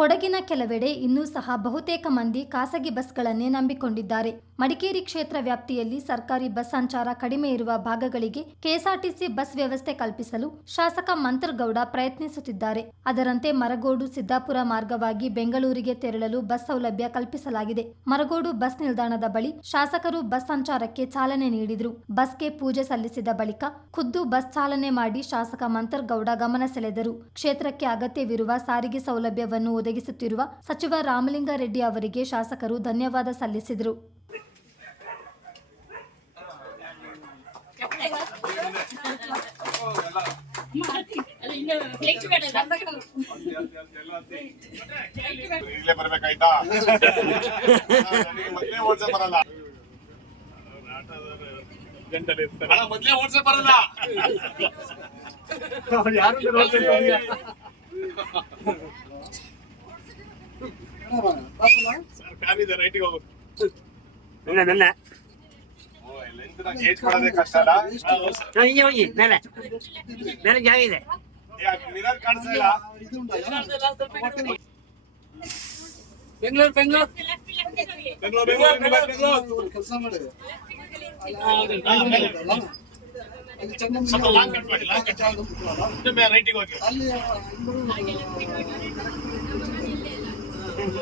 ಕೊಡಗಿನ ಕೆಲವೆಡೆ ಇನ್ನೂ ಸಹ ಬಹುತೇಕ ಮಂದಿ ಖಾಸಗಿ ಬಸ್ಗಳನ್ನೇ ನಂಬಿಕೊಂಡಿದ್ದಾರೆ. ಮಡಿಕೇರಿ ಕ್ಷೇತ್ರ ವ್ಯಾಪ್ತಿಯಲ್ಲಿ ಸರ್ಕಾರಿ ಬಸ್ ಸಂಚಾರ ಕಡಿಮೆ ಇರುವ ಭಾಗಗಳಿಗೆ ಕೆಎಸ್ಆರ್ಟಿಸಿ ಬಸ್ ವ್ಯವಸ್ಥೆ ಕಲ್ಪಿಸಲು ಶಾಸಕ ಮಂತ್ರಗೌಡ ಪ್ರಯತ್ನಿಸುತ್ತಿದ್ದಾರೆ. ಅದರಂತೆ ಮರಗೋಡು ಸಿದ್ದಾಪುರ ಮಾರ್ಗವಾಗಿ ಬೆಂಗಳೂರಿಗೆ ತೆರಳಲು ಬಸ್ ಸೌಲಭ್ಯ ಕಲ್ಪಿಸಲಾಗಿದೆ. ಮರಗೋಡು ಬಸ್ ನಿಲ್ದಾಣದ ಬಳಿ ಶಾಸಕರು ಬಸ್ ಸಂಚಾರಕ್ಕೆ ಚಾಲನೆ ನೀಡಿದರು. ಬಸ್ಗೆ ಪೂಜೆ ಸಲ್ಲಿಸಿದ ಬಳಿಕ ಖುದ್ದು ಬಸ್ ಚಾಲನೆ ಮಾಡಿ ಶಾಸಕ ಮಂತರ್ಗೌಡ ಗಮನ ಸೆಳೆದರು. ಕ್ಷೇತ್ರಕ್ಕೆ ಅಗತ್ಯವಿರುವ ಸಾರಿಗೆ ಸೌಲಭ್ಯವನ್ನು ಒದಗಿಸುತ್ತಿರುವ ಸಚಿವ ರಾಮಲಿಂಗಾರೆಡ್ಡಿ ಅವರಿಗೆ ಶಾಸಕರು ಧನ್ಯವಾದ ಸಲ್ಲಿಸಿದರು. ಮೊದ್ಲೇ ಬರಲ್ಲ. ಅಣ್ಣ, ಮೊದ್ಲೇ ಓಡ್ಸ ಬರಲ್ಲ ಸರ್, ಕಾರ್ ಇದೆ ರೈಟಿಗೆ ಹೋಗು ನನ್ನ ನನ್ನ ಮಾಡೋದೇ ಅಲ್ಲ ಹಿಂಗೆ ಮೇಲೆ ಮೇಲೆ ಜಾಗ ಇದೆ. ಬೆಂಗಳೂರು ಬೆಂಗಳೂರು. ಬೆಂಗಳೂರು ಬೆಂಗಳೂರು ಬೆಂಗಳೂರು ಕೆಲಸ ಮಾಡಿ. ಸ್ವಲ್ಪ long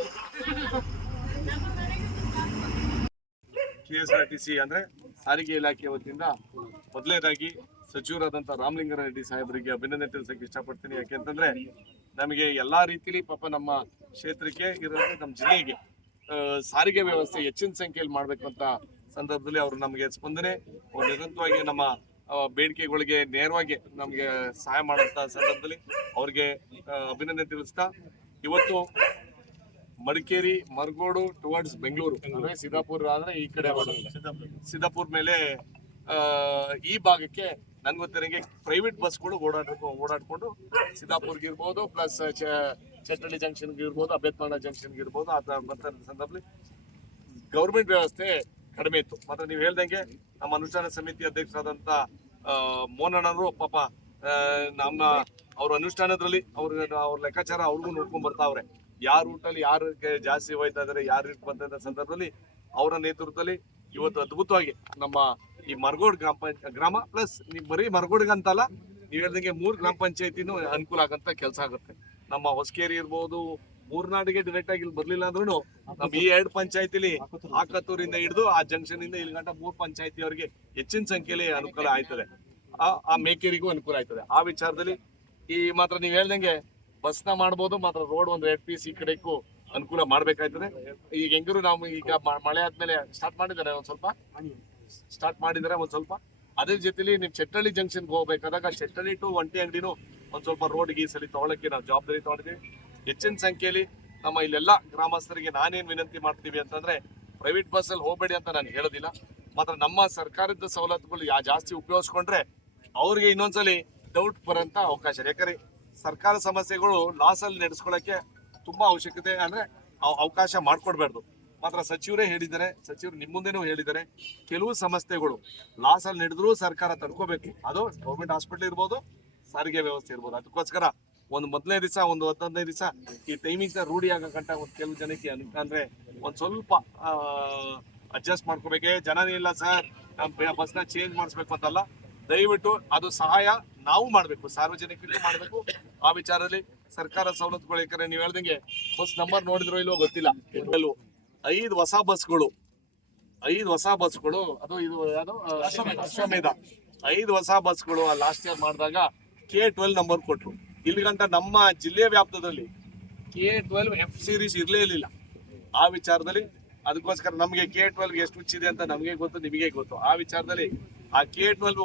S R T C ಅಂದರೆ ಸಾರಿಗೆ ಇಲಾಖೆ ವತಿಯಿಂದ ಮೊದಲನೇದಾಗಿ ಸಚಿವರಾದಂಥ ರಾಮಲಿಂಗಾರೆಡ್ಡಿ ಸಾಹೇಬರಿಗೆ ಅಭಿನಂದನೆ ತಿಳಿಸಕ್ಕೆ ಇಷ್ಟಪಡ್ತೀನಿ. ಯಾಕೆಂತಂದ್ರೆ ನಮಗೆ ಎಲ್ಲಾ ರೀತಿಲಿ ಪಾಪ ನಮ್ಮ ಕ್ಷೇತ್ರಕ್ಕೆ ಇರೋದು ನಮ್ಮ ಜಿಲ್ಲೆಗೆ ಸಾರಿಗೆ ವ್ಯವಸ್ಥೆ ಹೆಚ್ಚಿನ ಸಂಖ್ಯೆಯಲ್ಲಿ ಮಾಡ್ಬೇಕು ಅಂತ ಸಂದರ್ಭದಲ್ಲಿ ಅವರು ನಮಗೆ ಸ್ಪಂದನೆ, ಅವ್ರು ನಿರಂತರವಾಗಿ ನಮ್ಮ ಬೇಡಿಕೆಗಳಿಗೆ ನೇರವಾಗಿ ನಮಗೆ ಸಹಾಯ ಮಾಡುವಂತ ಸಂದರ್ಭದಲ್ಲಿ ಅವ್ರಿಗೆ ಅಭಿನಂದನೆ ತಿಳಿಸ್ತಾ, ಇವತ್ತು ಮಡಿಕೇರಿ ಮರಗೋಡು ಟುವರ್ಡ್ಸ್ ಬೆಂಗಳೂರು. ಅಂದ್ರೆ ಸಿದ್ದಾಪುರ ಆದ್ರೆ ಈ ಕಡೆ ಸಿದ್ದಾಪುರ ಮೇಲೆ ಈ ಭಾಗಕ್ಕೆ ನನ್ಗೆ ಗೊತ್ತಿರಂಗೆ ಪ್ರೈವೇಟ್ ಬಸ್ಗಳು ಓಡಾಡ ಓಡಾಡ್ಕೊಂಡು ಸಿದ್ದಾಪುರ್ಗೆ ಇರ್ಬೋದು ಪ್ಲಸ್ ಚಟ್ಟಳ್ಳಿ ಜಂಕ್ಷನ್ಗೆ ಇರ್ಬೋದು ಅಬೇತ್ಮಾಡ ಜಂಕ್ಷನ್ಗೆ ಇರ್ಬೋದು ಆ ಥರ ಬರ್ತಾ ಸಂದರ್ಭದಲ್ಲಿ ಗೌರ್ಮೆಂಟ್ ವ್ಯವಸ್ಥೆ ಕಡಿಮೆ ಇತ್ತು. ಮಾತ್ರ ನೀವು ಹೇಳ್ದಂಗೆ ನಮ್ಮ ಅನುಷ್ಠಾನ ಸಮಿತಿ ಅಧ್ಯಕ್ಷರಾದಂತ ಆ, ಮೋಹನಣ್ಣವರು ಪಾಪ ನಮ್ಮ ಅವ್ರ ಅನುಷ್ಠಾನದಲ್ಲಿ ಅವ್ರ ಅವ್ರ ಲೆಕ್ಕಾಚಾರ ಅವ್ರಿಗೂ ನೋಡ್ಕೊಂಡ್ ಬರ್ತಾವ್ರೆ. ಯಾರ ರೂಟಲ್ಲಿ ಯಾರು ಜಾಸ್ತಿ ಹೋಯ್ತಾ ಇದಾರೆ, ಯಾರು ಇಟ್ಟು ಬಂತ ಸಂದರ್ಭದಲ್ಲಿ ಅವರ ನೇತೃತ್ವದಲ್ಲಿ ಇವತ್ತು ಅದ್ಭುತವಾಗಿ ನಮ್ಮ ಈ ಮರಗೋಡ್ ಗ್ರಾಮ ಪಂಚ, ಗ್ರಾಮ ಪ್ಲಸ್ ನೀವು ಬರೀ ಮರಗೋಡ್ಗೆ ಅಂತಲ್ಲ, ನೀವು ಹೇಳ್ದಂಗೆ ಮೂರ್ ಗ್ರಾಮ ಪಂಚಾಯತಿನೂ ಅನುಕೂಲ ಆಗಂತ ಕೆಲಸ ಆಗುತ್ತೆ. ನಮ್ಮ ಹೊಸಕೇರಿ ಇರ್ಬೋದು ಮೂರ್ನಾಡಿಗೆ ಡೈರೆಕ್ಟ್ ಆಗಿ ಇಲ್ಲಿ ಬರ್ಲಿಲ್ಲ ಅಂದ್ರೂ ನಮ್ ಈ ಎರಡು ಪಂಚಾಯತಿಲಿ ಆಕತ್ತೂರಿಂದ ಹಿಡಿದು ಆ ಜಂಕ್ಷನ್ ಇಂದ ಇಲ್ಲಿ ಗಂಟ ಮೂರ್ ಪಂಚಾಯತಿಯವರಿಗೆ ಹೆಚ್ಚಿನ ಸಂಖ್ಯೆಯಲ್ಲಿ ಅನುಕೂಲ ಆಯ್ತದೆ. ಆ ಮೇಕೇರಿಗೂ ಅನುಕೂಲ ಆಯ್ತದೆ. ಆ ವಿಚಾರದಲ್ಲಿ ಈ ಮಾತ್ರ ನೀವ್ ಹೇಳ್ದಂಗೆ ಬಸ್ನ ಮಾಡ್ಬೋದು ಮಾತ್ರ ರೋಡ್ ಒಂದು ಎರಡು ಪೀಸ್ ಈ ಕಡೆಗೂ ಅನುಕೂಲ ಮಾಡ್ಬೇಕಾಯ್ತದೆ. ಈಗ ಹೆಂಗಿರು ನಾವು ಈಗ ಮಳೆ ಆದ್ಮೇಲೆ ಸ್ಟಾರ್ಟ್ ಮಾಡಿದ್ದಾರೆ ಒಂದ್ ಸ್ವಲ್ಪ? ಸ್ಟಾರ್ಟ್ ಮಾಡಿದ್ದಾರೆ ಒಂದ್ ಸ್ವಲ್ಪ. ಅದೇ ಜೊತೆಲಿ ನೀವು ಚಟ್ಟಳ್ಳಿ ಜಂಕ್ಷನ್ಗೆ ಹೋಗ್ಬೇಕಾದಾಗ ಚಟ್ಟಳ್ಳಿ ಟು ಒಂಟಿ ಅಂಗಡಿನೂ ಒಂದ್ ಸ್ವಲ್ಪ ರೋಡ್ಗೆ ಈ ಸಲ ತಗೊಳಕ್ಕೆ ನಾವು ಜವಾಬ್ದಾರಿ ತಗೊಂಡಿದ್ದೀವಿ. ಹೆಚ್ಚಿನ ಸಂಖ್ಯೆಯಲ್ಲಿ ನಮ್ಮ ಇಲ್ಲೆಲ್ಲ ಗ್ರಾಮಸ್ಥರಿಗೆ ನಾನೇನ್ ವಿನಂತಿ ಮಾಡ್ತೀವಿ ಅಂತಂದ್ರೆ ಪ್ರೈವೇಟ್ ಬಸ್ ಅಲ್ಲಿ ಹೋಗ್ಬೇಡಿ ಅಂತ ನಾನು ಹೇಳೋದಿಲ್ಲ. ಮಾತ್ರ ನಮ್ಮ ಸರ್ಕಾರದ ಸವಲತ್ತುಗಳು ಯಾ, ಜಾಸ್ತಿ ಉಪಯೋಗಿಸ್ಕೊಂಡ್ರೆ ಅವ್ರಿಗೆ ಇನ್ನೊಂದ್ಸಲಿ ಡೌಟ್ ಬರೋಂಥ ಅವಕಾಶ. ಯಾಕಂದ್ರೆ ಸರ್ಕಾರ ಸಮಸ್ಯೆಗಳು ಲಾಸಲ್ಲಿ ನಡೆಸ್ಕೊಳ್ಳೋಕ್ಕೆ ತುಂಬ ಅವಶ್ಯಕತೆ ಅಂದ್ರೆ ಅವ್- ಅವಕಾಶ ಮಾಡಿಕೊಡ್ಬಾರ್ದು. ಮಾತ್ರ ಸಚಿವರೇ ಹೇಳಿದ್ದಾರೆ, ಸಚಿವರು ನಿಮ್ಮ ಮುಂದೆನೂ ಹೇಳಿದ್ದಾರೆ, ಕೆಲವು ಸಮಸ್ಯೆಗಳು ಲಾಸಲ್ಲಿ ನಡೆದ್ರೂ ಸರ್ಕಾರ ತಡ್ಕೋಬೇಕು. ಅದು ಗೌರ್ಮೆಂಟ್ ಹಾಸ್ಪಿಟಲ್ ಇರ್ಬೋದು, ಸಾರಿಗೆ ವ್ಯವಸ್ಥೆ ಇರ್ಬೋದು. ಅದಕ್ಕೋಸ್ಕರ ಒಂದು ಮೊದಲನೇ ದಿವಸ, ಒಂದು ಹತ್ತೊಂದನೇ ದಿವಸ ಈ ಟೈಮಿಂಗ್ಸ್ನ ರೂಢಿ ಆಗಕ್ಕಂಟ ಒಂದು ಕೆಲವು ಜನಕ್ಕೆ ಅಂದ್ರೆ ಒಂದ್ ಸ್ವಲ್ಪ ಅಡ್ಜಸ್ಟ್ ಮಾಡ್ಕೋಬೇಕೆ. ಜನನೇ ಇಲ್ಲ ಸರ್ ನಮ್ಮ ಬಸ್ನ ಚೇಂಜ್ ಮಾಡಿಸ್ಬೇಕು ಅಂತಲ್ಲ. ದಯವಿಟ್ಟು ಅದು ಸಹಾಯ ನಾವು ಮಾಡಬೇಕು, ಸಾರ್ವಜನಿಕರಿಗೆ ಮಾಡಬೇಕು. ಆ ವಿಚಾರದಲ್ಲಿ ಸರ್ಕಾರ ಸವಲತ್ತುಗಳು ಯಾಕಂದ್ರೆ ನೀವು ಹೇಳ್ದಂಗೆ ಬಸ್ ನಂಬರ್ ನೋಡಿದ್ರು ಇಲ್ಲೋ ಗೊತ್ತಿಲ್ಲ. ಎಲ್ಲೂ ಐದು ಹೊಸ ಬಸ್ಗಳು ಐದು ಹೊಸ ಬಸ್ಗಳು ಅದು ಇದು ಯಾವುದು? ಅಶ್ವಮೇಧ. ಐದು ಹೊಸ ಬಸ್ಗಳು ಲಾಸ್ಟ್ ಇಯರ್ ಮಾಡಿದಾಗ ಕೆ ಟ್ವೆಲ್ ನಂಬರ್ ಕೊಟ್ರು. ಇಲ್ಲಿಗಂಟ ನಮ್ಮ ಜಿಲ್ಲೆ ವ್ಯಾಪ್ತದಲ್ಲಿ ಕೆ ಟ್ವೆಲ್ವ್ ಎಫ್ ಸೀರೀಸ್ ಇರಲೇ ಇರಲಿಲ್ಲ. ಆ ವಿಚಾರದಲ್ಲಿ ಅದಕ್ಕೋಸ್ಕರ ನಮಗೆ ಕೆ ಟ್ವೆಲ್ವ್ ಎಷ್ಟು ಹುಚ್ಚಿದೆ ಅಂತ ನಮಗೆ ಗೊತ್ತು, ನಿಮಗೆ ಗೊತ್ತು. ಆ ವಿಚಾರದಲ್ಲಿ ಆ ಕೆ ಟ್ವೆಲ್ವ್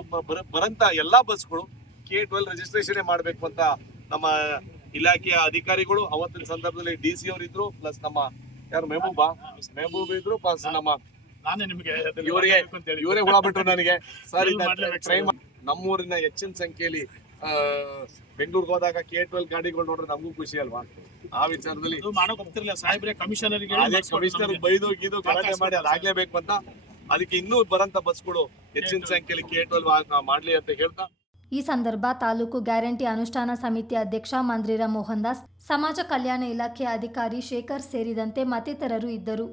ಬರಂತ ಎಲ್ಲಾ ಬಸ್ಗಳು ಕೆ ಟ್ವೆಲ್ ರಿಜಿಸ್ಟ್ರೇಷನ್ ಮಾಡಬೇಕು ಅಂತ ನಮ್ಮ ಇಲಾಖೆಯ ಅಧಿಕಾರಿಗಳು ಅವತ್ತಿನ ಸಂದರ್ಭದಲ್ಲಿ ಡಿ ಸಿ ಅವರು ಇದ್ರು ಪ್ಲಸ್ ನಮ್ಮ ಯಾರು ಮೆಹಬೂಬಾ? ಮೆಹಬೂಬ್ ಇದ್ರು ಪ್ಲಸ್ ನಮ್ಮ ಇವರಿಗೆ. ಇವರೇ ಹುಳ ಬಿಟ್ರು ನನಗೆ. ಸರ್. ನಮ್ಮೂರಿನ ಹೆಚ್ಚಿನ ಸಂಖ್ಯೆಯಲ್ಲಿ ಬೆಂಗಳೂರಿಗೆ ಹೋದಾಗ ಕೆ ಟ್ವೆಲ್ ಗಾಡಿಗಳು ನೋಡ್ರೆ ನಮಗೂ ಖುಷಿ ಅಲ್ವಾ? ಆ ವಿಚಾರದಲ್ಲಿ ಕಮಿಷನರ್ ಬೈದು ಗೀದು ಗಲಾಟೆ ಮಾಡಿ ಅದಾಗ್ಲೇಬೇಕು ಅಂತ ಅದಕ್ಕೆ ಇನ್ನೂ ಬರಂತ ಬಸ್ಗಳು ಹೆಚ್ಚಿನ ಸಂಖ್ಯೆಯಲ್ಲಿ ಕೆ ಟ್ವೆಲ್ವ್ ಮಾಡ್ಲಿ ಅಂತ ಹೇಳ್ತಾ ಈ ಸಂದರ್ಭ ತಾಲೂಕು ಗ್ಯಾರಂಟಿ ಅನುಷ್ಠಾನ ಸಮಿತಿ ಅಧ್ಯಕ್ಷ ಮಂದ್ರಿರ ಮೋಹನ್ ದಾಸ್ ಸಮಾಜ ಕಲ್ಯಾಣ ಇಲಾಖೆ ಅಧಿಕಾರಿ ಶೇಖರ್ ಸೇರಿದಂತೆ ಮತ್ತಿತರರು ಇದ್ದರು.